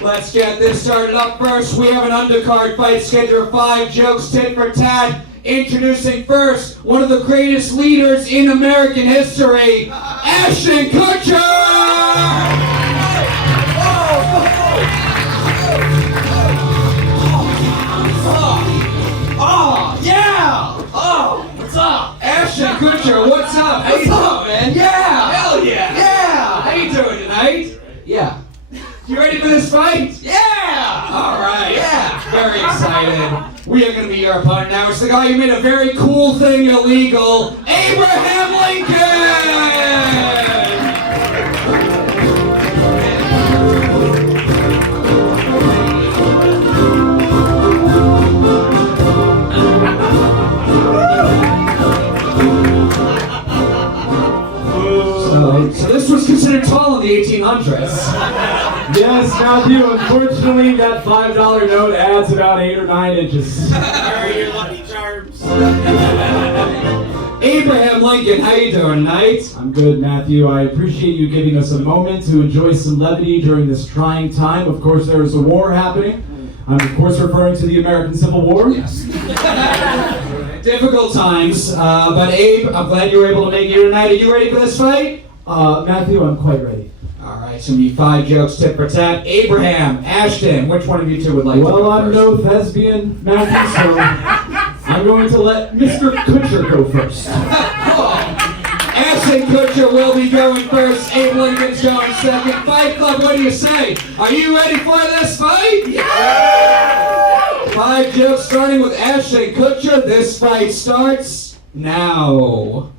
Let's get this started. Up first, we have an undercard fight scheduled for 5 jokes, tit for tat. Introducing first, one of the greatest leaders in American history, Ashton Kutcher! What's up? Ashton Kutcher, what's up? How you doing, man? Yeah! Hell yeah! Yeah! How you doing tonight? Yeah. You ready for this fight? Yeah! All right. Yeah! Very excited. We are going to be your opponent now. It's the guy who made a very cool thing illegal, Abraham Lincoln! So this was considered tall in the 1800s. Yes, Matthew, unfortunately that $5 note adds about 8 or 9 inches. Your lucky charms. Abraham Lincoln, how you doing tonight? I'm good, Matthew. I appreciate you giving us a moment to enjoy some levity during this trying time. Of course, there is a war happening. I'm, of course, referring to the American Civil War. Yes. Difficult times, but Abe, I'm glad you were able to make it here tonight. Are you ready for this fight? Matthew, I'm quite ready. All right, it's going to be 5 jokes, tit for tat. Abraham, Ashton, which one of you two would like to go Well, I'm first? no thespian, Matthew, so I'm going to let Mr. Kutcher go first. Ashton Kutcher will be going first. Abe Lincoln's going second. Fight Club, what do you say? Are you ready for this fight? Yeah! 5 jokes starting with Ashton Kutcher. This fight starts now.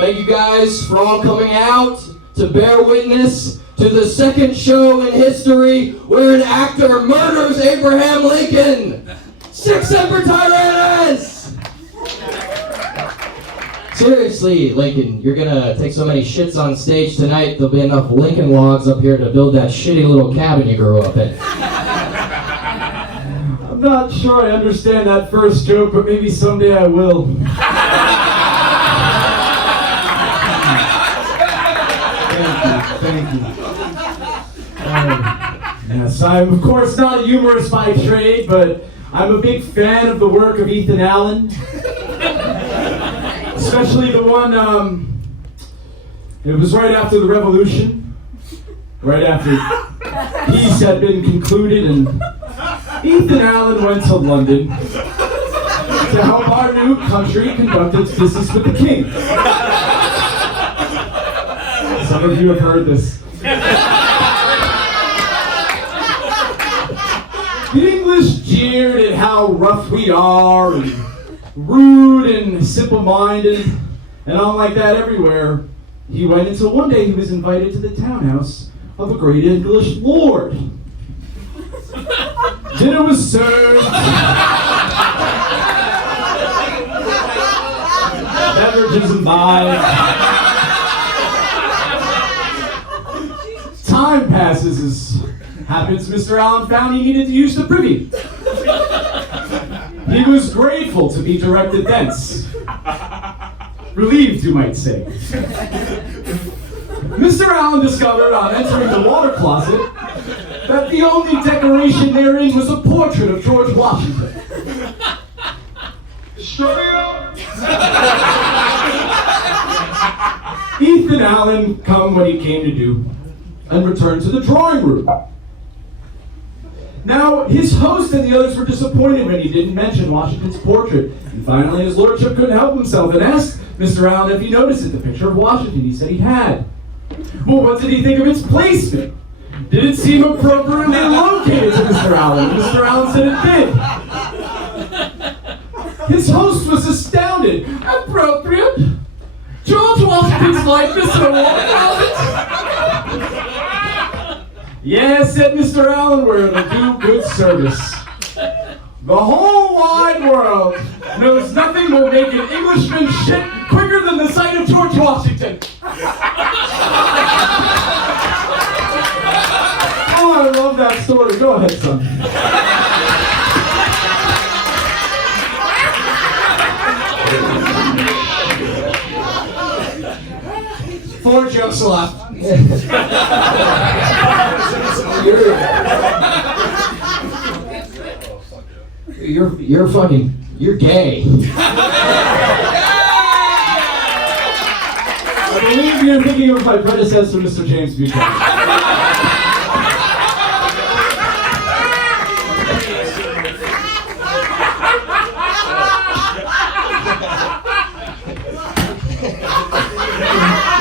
Thank you guys for all coming out to bear witness to the second show in history where an actor murders Abraham Lincoln. Sic Semper Tyrannis! Seriously, Lincoln, you're gonna take so many shits on stage tonight, there'll be enough Lincoln logs up here to build that shitty little cabin you grew up in. I'm not sure I understand that first joke, but maybe someday I will. Thank you. Yes, I'm of course not a humorist by trade, but I'm a big fan of the work of Ethan Allen. Especially the one, it was right after the Revolution. Right after peace had been concluded, and Ethan Allen went to London to help our new country conduct its business with the king. Some of you have heard this. The English jeered at how rough we are, and rude and simple-minded, and all like that everywhere. He went until one day he was invited to the townhouse of a great English lord. Dinner was served. Beverages imbibed. Time passes as happens. Mr. Allen found he needed to use the privy. He was grateful to be directed thence. Relieved, you might say. Mr. Allen discovered on entering the water closet that the only decoration therein was a portrait of George Washington. Ethan Allen come what he came to do and returned to the drawing room. Now, his host and the others were disappointed when he didn't mention Washington's portrait. And finally, his lordship couldn't help himself and asked Mr. Allen if he noticed the picture of Washington. He said he had. Well, what did he think of its placement? Did it seem appropriately located to Mr. Allen? Mr. Allen said it did. His host was astounded. Appropriate? George Washington's likeness in a water closet? Yes, said Mr. Allen, we're to do good service. The whole wide world knows nothing will make an Englishman shit quicker than the sight of George Washington. Oh, I love that story. Go ahead, son. 4 jokes left. you're gay. I believe you're thinking of my predecessor, Mr. James Buchanan.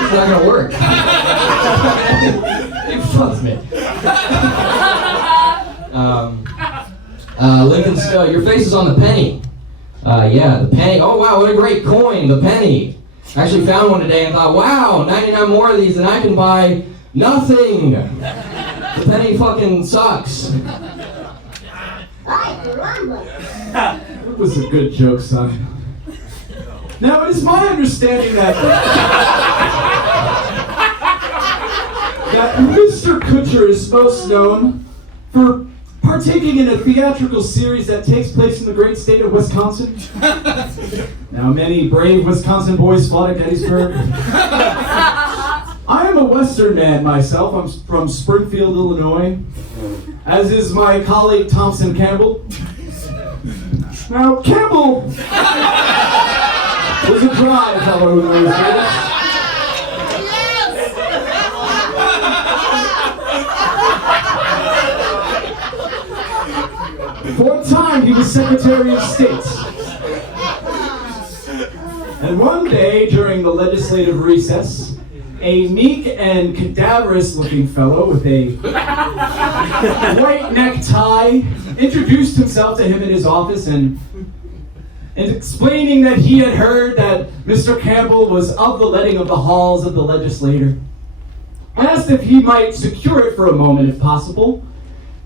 It's not gonna work. You fucked me. Lincoln, your face is on the penny. Yeah, the penny. Oh wow, what a great coin, the penny. I actually found one today and thought, wow, 99 more of these and I can buy nothing. The penny fucking sucks. That was a good joke, son. Now, it is my understanding that Mr. Kutcher is most known for partaking in a theatrical series that takes place in the great state of Wisconsin. Now, many brave Wisconsin boys fought at Gettysburg. I am a Western man myself. I'm from Springfield, Illinois, as is my colleague Thompson Campbell. Now, Campbell was a dry fellow who knows this. For a time, he was Secretary of State. And one day, during the legislative recess, a meek and cadaverous-looking fellow with a white necktie introduced himself to him in his office and explaining that he had heard that Mr. Campbell was of the letting of the halls of the legislature, asked if he might secure it for a moment, if possible,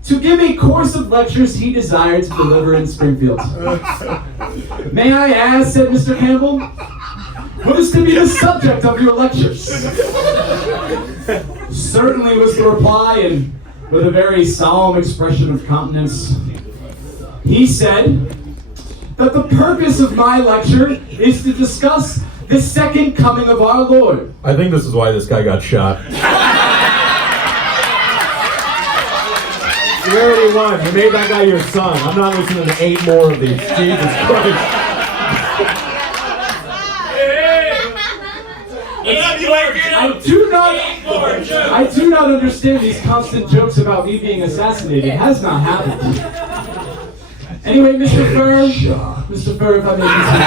to give a course of lectures he desired to deliver in Springfield. May I ask, said Mr. Campbell, what is to be the subject of your lectures? Certainly was the reply, and with a very solemn expression of countenance, he said that the purpose of my lecture is to discuss the second coming of our Lord. I think this is why this guy got shot. You already won. You made that guy your son. I'm not listening to 8 more of these. Jesus Christ. I do not understand these constant jokes about me being assassinated. It has not happened. Anyway, Mr. Fer, if I may continue.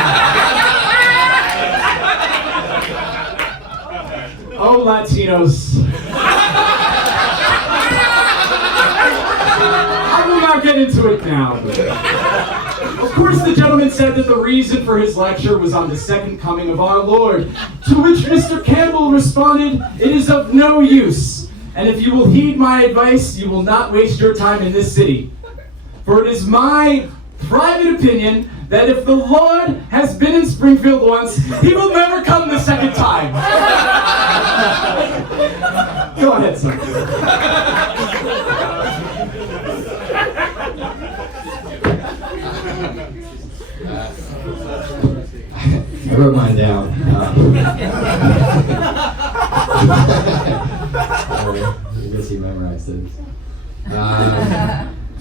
Oh, Latinos. I will not get into it now. Of course, the gentleman said that the reason for his lecture was on the second coming of our Lord, to which Mr. Campbell responded, "It is of no use, and if you will heed my advice, you will not waste your time in this city. For it is my private opinion that if the Lord has been in Springfield once, he will never come the second time." Go ahead, son. I wrote mine down. I guess he memorized it.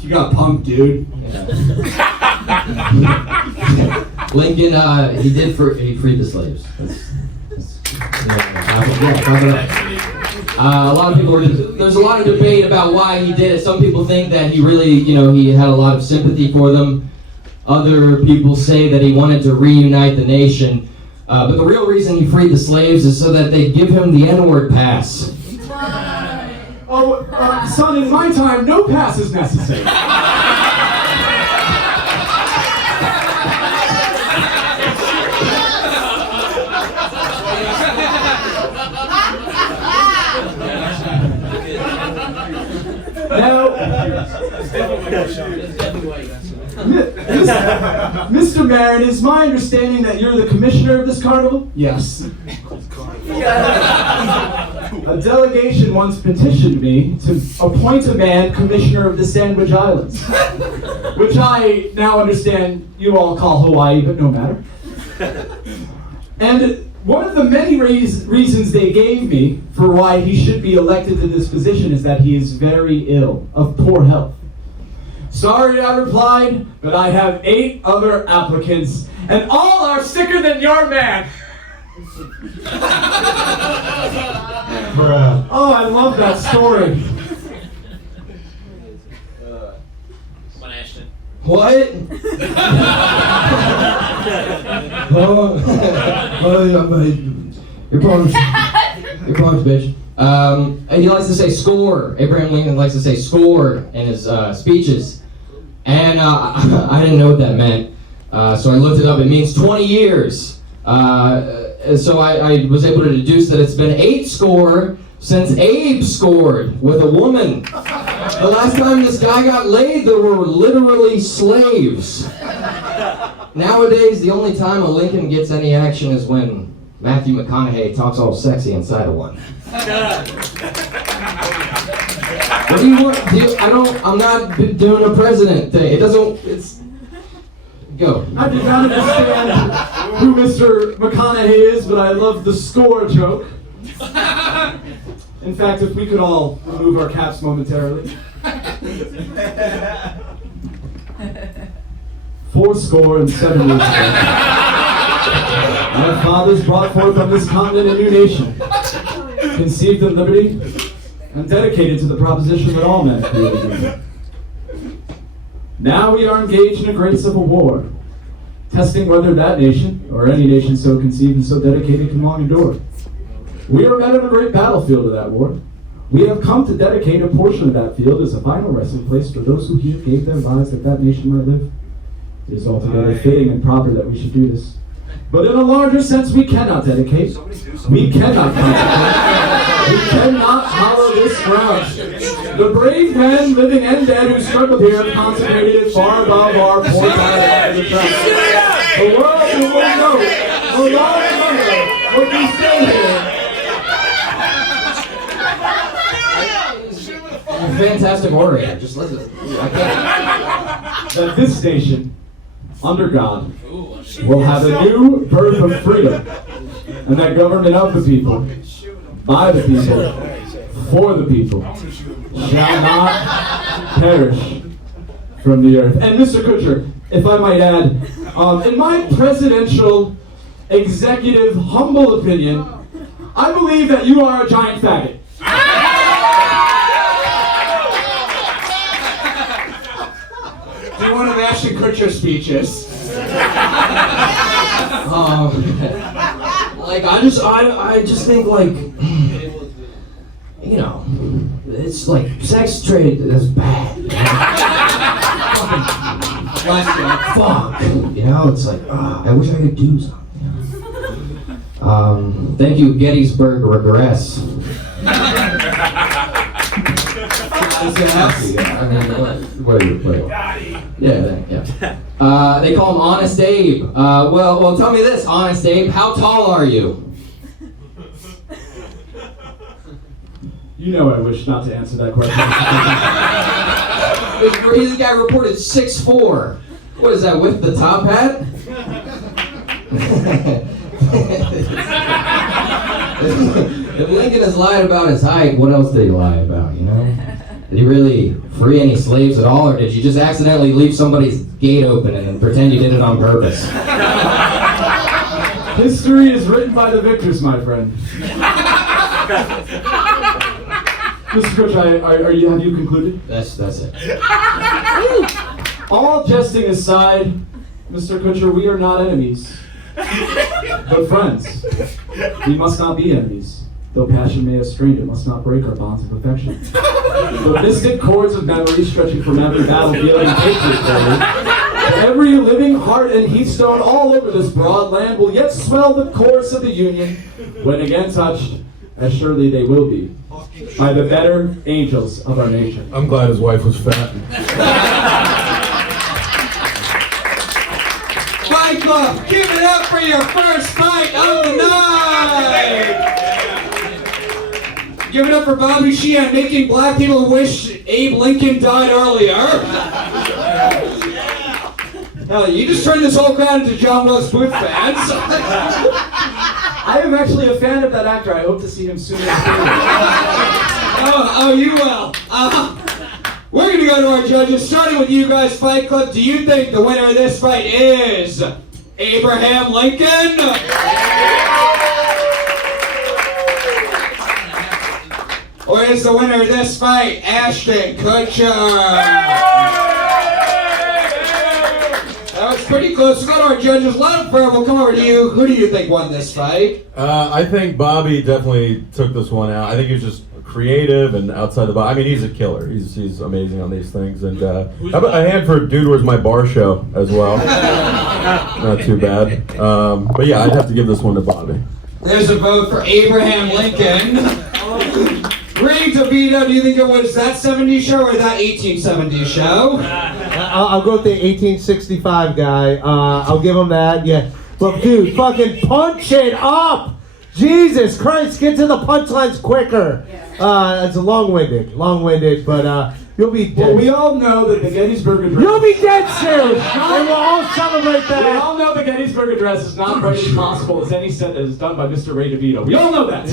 You got punked, dude. Yeah. Lincoln, he freed the slaves. A lot of people there's a lot of debate about why he did it. Some people think that he really, he had a lot of sympathy for them. Other people say that he wanted to reunite the nation. But the real reason he freed the slaves is so that they'd give him the N-word pass. Oh, son, in my time, no pass is necessary. Now, Mr. Maran, is my understanding that you're the commissioner of this carnival? Yes. A delegation once petitioned me to appoint a man commissioner of the Sandwich Islands, which I now understand you all call Hawaii, but no matter. And One of the many reasons they gave me for why he should be elected to this position is that he is very ill, of poor health. Sorry, I replied, but I have 8 other applicants, and all are sicker than your man. Bruh. Oh, I love that story. Come on, Ashton. What? Your problems, bitch. He likes to say score. Abraham Lincoln likes to say score in his speeches. And I didn't know what that meant. So I looked it up. It means 20 years. So I was able to deduce that it's been 8 score since Abe scored with a woman. The last time this guy got laid, there were literally slaves. Nowadays, the only time a Lincoln gets any action is when Matthew McConaughey talks all sexy inside of one. What do you want? I'm not doing a president thing. Go. I did not understand who Mr. McConaughey is, but I love the score joke. In fact, if we could all remove our caps momentarily. 407 years ago, our fathers brought forth on this continent a new nation, conceived in liberty, and dedicated to the proposition that all men created equal. Now we are engaged in a great civil war, testing whether that nation, or any nation so conceived and so dedicated, can long endure. We are met on a great battlefield of that war. We have come to dedicate a portion of that field as a final resting place for those who here gave their lives that that nation might live. It is altogether fitting and proper that we should do this. But in a larger sense, we cannot dedicate. We cannot consecrate. We cannot hollow this ground. The brave men, living and dead, who struggled here have consecrated it far above our poor battle of the trust. The world will know, no longer will we stay here. Fantastic orator. Just listen. I can't. That this nation, under God, will have a new birth of freedom, and that government of the people, by the people, for the people, shall not perish from the earth. And Mr. Kutcher, if I might add, in my presidential, executive, humble opinion, I believe that you are a giant faggot. Do one of Ashton Kutcher's speeches. Like I just think like, you know, it's like sex trade is bad. Fuck. You know, it's like I wish I could do something. Thank you, Gettysburg regress. I mean, what are you playing? Yeah. They call him Honest Abe. Well, tell me this, Honest Abe. How tall are you? You know I wish not to answer that question. This guy reported 6'4". What is that, with the top hat? If Lincoln has lied about his height, what else did he lie about, you know? Did he really free any slaves at all, or did you just accidentally leave somebody's gate open and then pretend you did it on purpose? History is written by the victors, my friend. Mr. Coach, have you concluded? That's it. All jesting aside, Mr. Kutcher, we are not enemies, but friends. We must not be enemies. Though passion may estrange, it must not break our bonds of affection. The mystic cords of memory stretching from every battlefield and patriot field, every living heart and heathstone all over this broad land will yet swell the chorus of the Union, when again touched, as surely they will be, by the better angels of our nation. I'm glad his wife was fat. Fight Club, give it up for your first fight of the night! Give it up for Bobby Sheehan making black people wish Abe Lincoln died earlier. Hell, you just turned this whole crowd into John Wells Booth fans. I am actually a fan of that actor. I hope to see him soon. Oh, you will. We're going to go to our judges, starting with you guys, Fight Club. Do you think the winner of this fight is Abraham Lincoln? Or is the winner of this fight Ashton Kutcher? That was pretty close. Let's go to our judges. Lev Fer, we'll come over to you. Who do you think won this fight? I think Bobby definitely took this one out. I think he was just creative and outside the box. I mean, he's a killer. He's amazing on these things. And how about a hand for Dude Where's My Bar Show as well. Not too bad. But yeah, I'd have to give this one to Bobby. There's a vote for Abraham Lincoln. Devito, do you think it was that 70s show or that 1870s show? I'll go with the 1865 guy. I'll give him that. Yeah, but dude, fucking punch it up! Jesus Christ, get to the punchlines quicker. It's long-winded, but you'll be dead. Well, we all know that the Gettysburg Address. You'll be dead soon, and we'll all celebrate We that. all know the Gettysburg Address is not quite as possible as any set that is done by Mr. Ray DeVito. We all know that.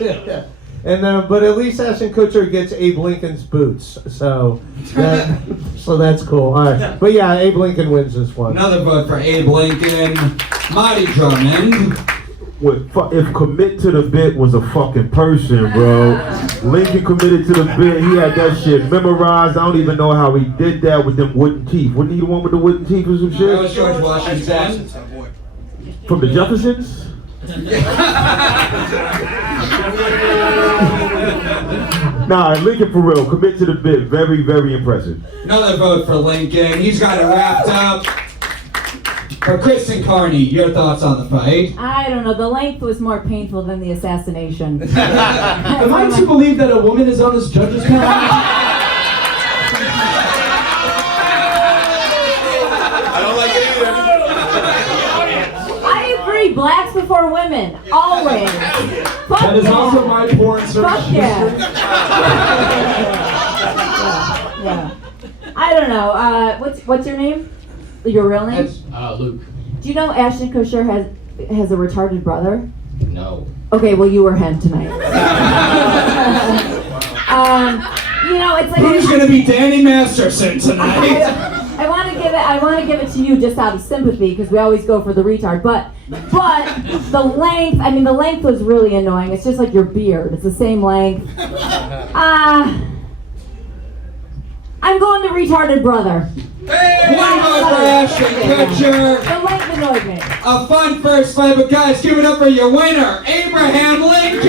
Yeah. And but at least Ashton Kutcher gets Abe Lincoln's boots, so that's cool. All right, but yeah, Abe Lincoln wins this one. Another vote for Abe Lincoln. Mahdiy Drummond. If commit to the bit was a fucking person, bro. Lincoln committed to the bit. He had that shit memorized. I don't even know how he did that with them wooden teeth. Wasn't he the one with the wooden teeth or some That shit? was George Washington. From the Jeffersons? Nah, Lincoln for real. Commit to the bit. Very, very impressive. Another vote for Lincoln. He's got it wrapped up. For Kristen Carney, your thoughts on the fight? I don't know. The length was more painful than the assassination. Am I to believe that a woman is on this judge's panel? I don't like it either. I agree. Blacks before women. Always. Fuck That is yeah. also my porn search Fuck yeah. history. Yeah. I don't know. What's your name? Your real name? Luke. Do you know Ashton Kutcher has a retarded brother? No. Okay, well you were him tonight. You know, it's like Who's going to be Danny Masterson tonight? I want to give it to you just out of sympathy because we always go for the retard. But the length, I mean, the length was really annoying. It's just like your beard. It's the same length. I'm going to retarded brother. One vote for Ashton Kutcher. The length annoyed me. A fun first fight, but guys, give it up for your winner, Abraham Lincoln!